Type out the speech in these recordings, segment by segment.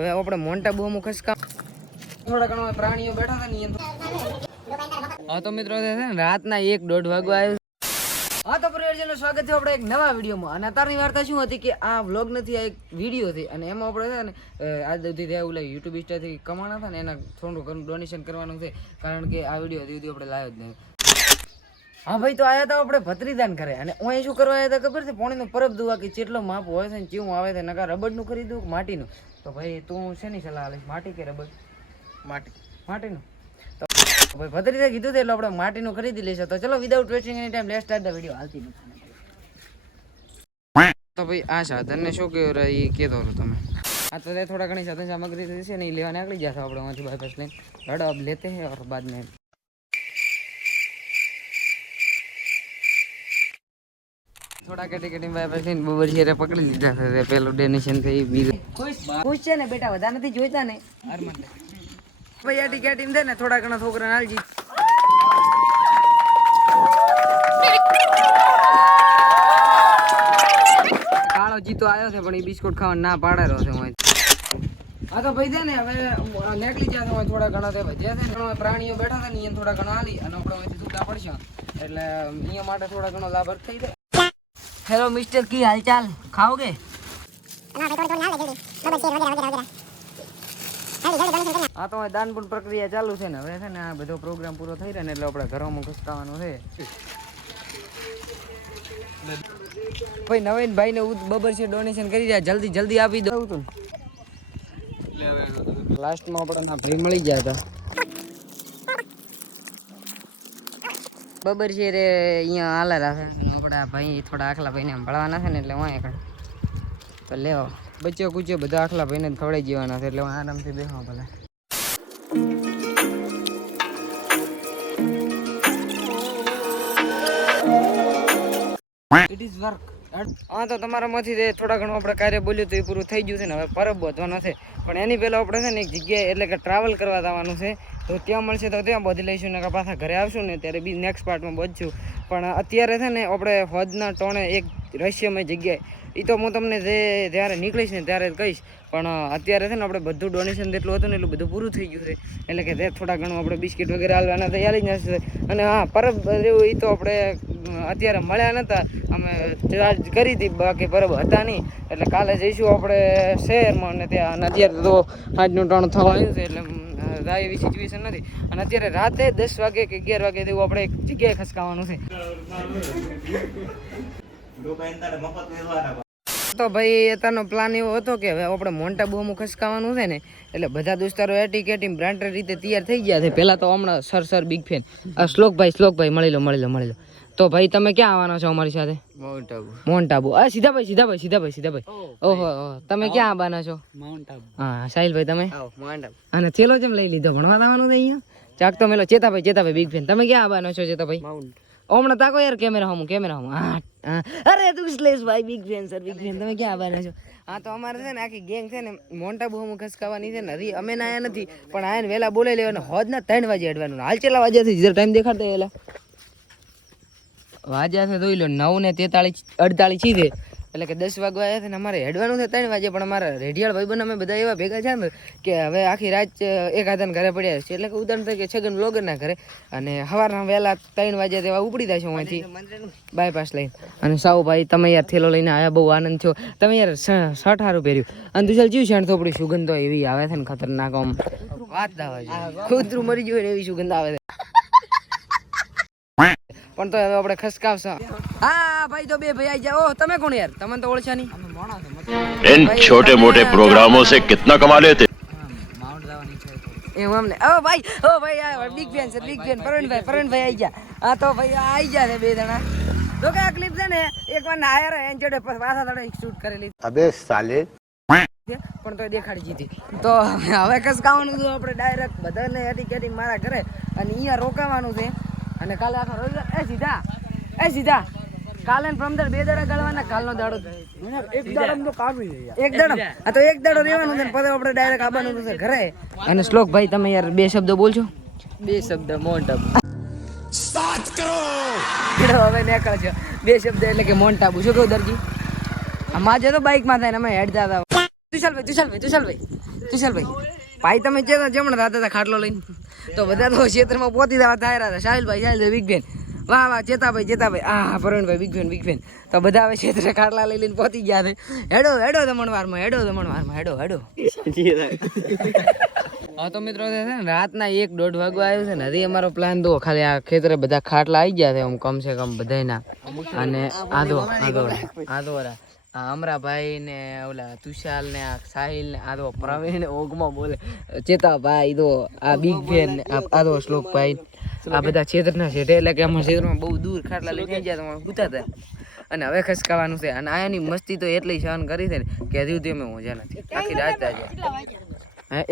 હવે આપણે મોન્ટા બહુ ખસકા થોડા ઘણા પ્રાણીઓ બેઠા હતા ને હા તો મિત્રો છે ને રાતના એક દોઢ વાગવા આવ્યું હા તો પરિવારજનો સ્વાગત છે આપણે એક નવા વિડીયોમાં. અને અત્યારની વાર્તા શું હતી કે આ વ્લોગ નથી, આ એક વીડિયો હતી. અને એમાં આપણે છે ને આજ સુધી એવું લાગે યુટ્યુબ ઇન્સ્ટાથી કમાણા હતા ને એના થોડું ઘણું ડોનેશન કરવાનું છે. કારણ કે આ વીડિયો હજી સુધી આપણે લાવ્યો જ નહીં હા ભાઈ તો આયા તા આપણે ભત્રીદાન કરે અને અહીં શું કરવા આવ્યા હતા ખબર છે? પોણીનો પરબ દુવા કે ચેટલો માપ હોય છે ને ચેવું આવે છે નકા રબડનું ખરીદવું કે માટીનું? તો ભાઈ તું શેની સલાહ આલીશ માટી કે રબડ? માટી. માટીનું? તો ભાઈ ભત્રીદા કીધું હતું એટલે આપણે માટીનું ખરીદી લઈશું. તો ચલો વિદાઉટ વેસ્ટિંગ એની ટાઈમ લેસ્ટ આર ધ વીડિયો હાલતી નથી. તો ભાઈ આ સાધનને શું કહેવાય એ કહેતો હતો તમે. આ તો થોડા ઘણી સાધન સામગ્રી છે ને એ લેવાને આગળ જશે આપણે અહીંથી બાયપાસ લઈને. રડ લેતે હે ઓર બાદ મેં થોડા કેટી કેટી ભાઈ પછી બબર છે પકડી લીધા છે પેલું ડેનેશન થઈ બીજું. ખુશ છે ને બેટા વધારે નથી જોઈતા ને. ભાઈ આ ટીકા ટીમ દે ને થોડા ઘણા છોકરા નાલજી કાળો જીતો આવ્યો છે પણ એ બિસ્કુટ ખાવા ના પાડેલો છે હું હા તો ભાઈ છે ને હવે નીકળી ગયા હોય થોડા ઘણા તે જે છે ને પ્રાણીઓ બેઠા છે ને અહીંયા થોડા ઘણા હાલી અને આપણે અહીંથી છૂટા પડશે. એટલે અહીંયા માટે થોડા ઘણો લાભ થઈ જાય. હેલો મિસ્ટર કી હાલચાલ? ખાઓગે? હા તો દાન પણ પ્રક્રિયા ચાલુ છે ને. હવે છે ને આ બધો પ્રોગ્રામ પૂરો થઈ રહ્યો ને એટલે આપણે ઘરોમાં ઘસકાવાનો છે. ભાઈ નવીન ભાઈ ને બબર છે ડોનેશન કરી રહ્યા. જલ્દી જલ્દી આપી દઉં તું લાસ્ટમાં આપણે ના ભાઈ મળી ગયા હતા. બબર છે રે અહીંયા હાલા રાખે આપણા ભાઈ થોડા આખલા ભાઈને ભળવાના છે ને એટલે હું આગળ. તો લેવો બચ્યો કુચ્ચો બધા આખલા ભાઈને થોડાઈ જવાના છે એટલે હું આરામથી બેહો ભલે. ઇટ ઇઝ વર્ક હા તો તમારામાંથી તે થોડા ઘણું આપણે કાર્ય બોલ્યું તો એ પૂરું થઈ ગયું છે ને હવે પરબ વધવાનો છે. પણ એની પહેલાં આપણે છે ને એક જગ્યાએ એટલે કે ટ્રાવેલ કરવા જવાનું છે. તો ત્યાં મળશે તો ત્યાં બધી લઈશું ને પાછા ઘરે આવશું ને ત્યારે બી નેક્સ્ટ પાર્ટમાં બધશું પણ અત્યારે છે ને આપણે હોદના ટોણે એક રહસ્યમય જગ્યાએ. એ તો હું તમને જે જ્યારે નીકળીશ ને ત્યારે કહીશ. પણ અત્યારે છે ને આપણે બધું ડોનેશન જેટલું હતું ને એટલું બધું પૂરું થઈ ગયું છે. એટલે કે તે થોડા ઘણું આપણે બિસ્કિટ વગેરે હાલવાના તૈયારી જ હશે અને હા, પરબ જેવું એ તો આપણે અત્યારે મળ્યા નહોતા અમે ચાર્જ કરી હતી, બાકી પરબ હતા નહીં. એટલે કાલે જઈશું આપણે શહેરમાં અને ત્યાં. અને અત્યારે તો આજનું ટાણું થવા આવ્યું છે, એટલે રાહ એવી સિચ્યુએશન નથી. અને અત્યારે રાતે દસ વાગે કે અગિયાર વાગે તેવું આપણે એક જગ્યાએ ખસકાવાનું છે. તો ભાઈ અત્યારનો પ્લાન એવો હતો કે હવે આપણે મોન્ટા બહુ ખસકાવાનું છે ને, એટલે બધા દોસ્તારો એટી કેટી બ્રાન્ડેડ રીતે તૈયાર થઈ ગયા છે. પહેલાં તો હમણાં સર સર બિગ ફેન આ શ્લોકભાઈ શ્લોકભાઈ, મળી લો મળી લો મળી લો. તો ભાઈ તમે ક્યાં આવવાના છો અમારી સાથે? માઉન્ટ આબુ મોન્ટ આબુ આ સીધાભાઈ સીધાભાઈ સીધાભાઈ સીધા ભાઈ ઓહો તમે ક્યાં આવવાના છો? માઉન્ટ આબુ હા સાહિલભાઈ તમે? માઉન્ટ આબુ અને થેલો જેમ લઈ લીધો ભણવા આવવાનું છે અહીંયા? ચાક તો મેલો ચેતાભાઈ ચેતાભાઈ બિગ ફેન તમે ક્યાં આવવાના છો ચેતાભાઈ માઉન્ટ હમણાં તાકો યાર કેમેરા હમ કેમેરા હમ. હા. અરે તું સ્લેશ ભાઈ big fan sir big fan તમે ક્યાં આવવાના છો? હા તો અમારે છે ને આખી ગેંગ છે ને મોન્ટા બહુ ખસકાવાની છે ને હજી અમે ના આયા નથી પણ આયા ને વહેલા બોલાવી લેવાનું. હોદના ત્રણ વાગે અડવાનું. હાલ ચેલા વાગ્યા છે જરા ટાઈમ દેખાડતા એલા વાગ્યા છે જોઈ લો, નવ ને તેતાળીસ, અડતાળીસ છે એટલે કે દસ વાગવા આવ્યા છે ને અમારે હેડવાનું છે ત્રણ વાગે, પણ અમારા રેડિયાળ ભાઈ અમે બધા એવા ભેગા છે ને કે હવે આખી રાત એક ઘરે પડ્યા છે એટલે કે ઉદાહરણ તરીકે છગન બ્લોગર ના ઘરે, અને સવારના વહેલા ત્રણ વાગે તેવા ઉપડી જાય છે અહીંથી. બાયપાસ લઈને. અને સાવ ભાઈ, તમે યાર થેલો લઈને આવ્યા બહુ આનંદ થયો. તમે યાર શર્ટ હારું પહેર્યું. અને તું ચાલ જીવ શેણ થોપડી, સુગંધો એવી આવે છે ને ખતરનાક આમ. વાત આવે છે કૂતરું મરી ગયું એવી સુગંધ આવે છે. પણ તો હવે આપણે ખસકાવશો હા ભાઈ તો બે ભાઈ આવી જાઓ ઓહ, તમે કોણ યાર તમને તો ઓળખ્યા નહીં इन छोटे मोटे प्रोग्रामों से कितना कमा लेते એવું અમને ઓ ભાઈ ઓ ભાઈ આ બિગ ફેન છે બિગ ફેન પ્રવીણભાઈ પ્રવીણભાઈ આવી ગયા હા તો ભાઈ આ આવી ગયા છે બે જણા જો કે આ ક્લિપ છે ને એક વાર નાયર એન જોડે પાછા તળે શૂટ કરેલી अबे साले છે, પણ તો દેખાડી દીધી તો હવે કસ ખાવાનું હતું આપણે ડાયરેક્ટ બધાને એટી કેટી મારા ઘરે અને અહીંયા રોકાવાનું છે અને કાલે આખો રવિવાર એ સીધા એ સીધા. કાલે પ્રમદર બે દાડા ગાળવાના કાલનો દાડો. એક દાડો તો કામ એક દાડો. આ તો એક દાડો રહેવાનું છે પછી આપણે ડાયરેક્ટ આવવાનું છે ઘરે. અને શ્લોક ભાઈ તમે યાર બે શબ્દો બોલજો. બે શબ્દ માઉન્ટ આબુ કરો હવે નીકળજો. બે શબ્દ એટલે કે મોન્ટાબુ શું કહું દરજી? આ માજે તો બાઇકમાં થાય ને અમે હેડ જતા તુષાલભાઈ તુષાલભાઈ તુષાલભાઈ તુષાલભાઈ ભાઈ તમે જે જમણ રાતે ખાટલો લઈને. તો બધા તો ક્ષેત્રમાં પહોંચી જવા થાય રહ્યા સાહિલભાઈ સાહિલભાઈ બિગબેન વાહ વાહ, ચેતાભાઈ ચેતાભાઈ. આ પ્રવીણભાઈ બિગબેન બિગબેન તો બધા હવે ક્ષેત્રે ખાટલા લઈ લઈને પહોંચી ગયા છે. હેડો હેડો દમણવારમાં હેડો દમણવારમાં, હેડો હેડો. હા, તો મિત્રો છે ને, રાતના એક દોઢ વાગવા આવ્યું છે ને, હજી અમારો પ્લાન દો ખાલી આ ખેતરે બધા ખાટલા આવી ગયા છે, આમ કમસે કમ બધા અને આદો આદો આ અમરાભાઈ ને ઓલા તુષાલ ને આ સાહિલ ને આદો પ્રવીણ ઓગમાં બોલે. ચેતાભાઈ તો આ બિગ ફેન આ આદો શ્લોકભાઈ આ બધા ક્ષેત્રના છે એટલે કે અમારા ક્ષેત્રમાં બહુ દૂર ખાટલા લઈને ગયા તો પૂછતા હતા અને હવે ખસકાવાનું છે. અને આયાની મસ્તી તો એટલી સહન કરી છે ને કે હજી સુધી અમે મજા નથી. આખી રાત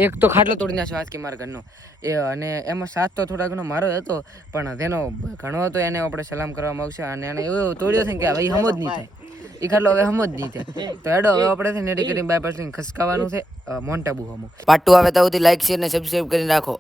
એક તો ખાટલો તોડી નાખ્યો આજ કે મારા ઘરનો. એ અને એમાં સાથ તો થોડા ઘણો મારો હતો, પણ તેનો ઘણો હતો, એને આપણે સલામ કરવામાં આવશે અને એને એવો તોડ્યો છે કે હવે સમજ નહીં થાય. એ ખાટલો હવે હમો જ નહીં થાય તો હેડો, હવે આપણે છે ને એડી કરીને બાયપાસ ખસકાવાનું છે મોન્ટાબુ હમો પાટું આવે તો લાઈક શેર ને સબસ્ક્રાઇબ કરી રાખો.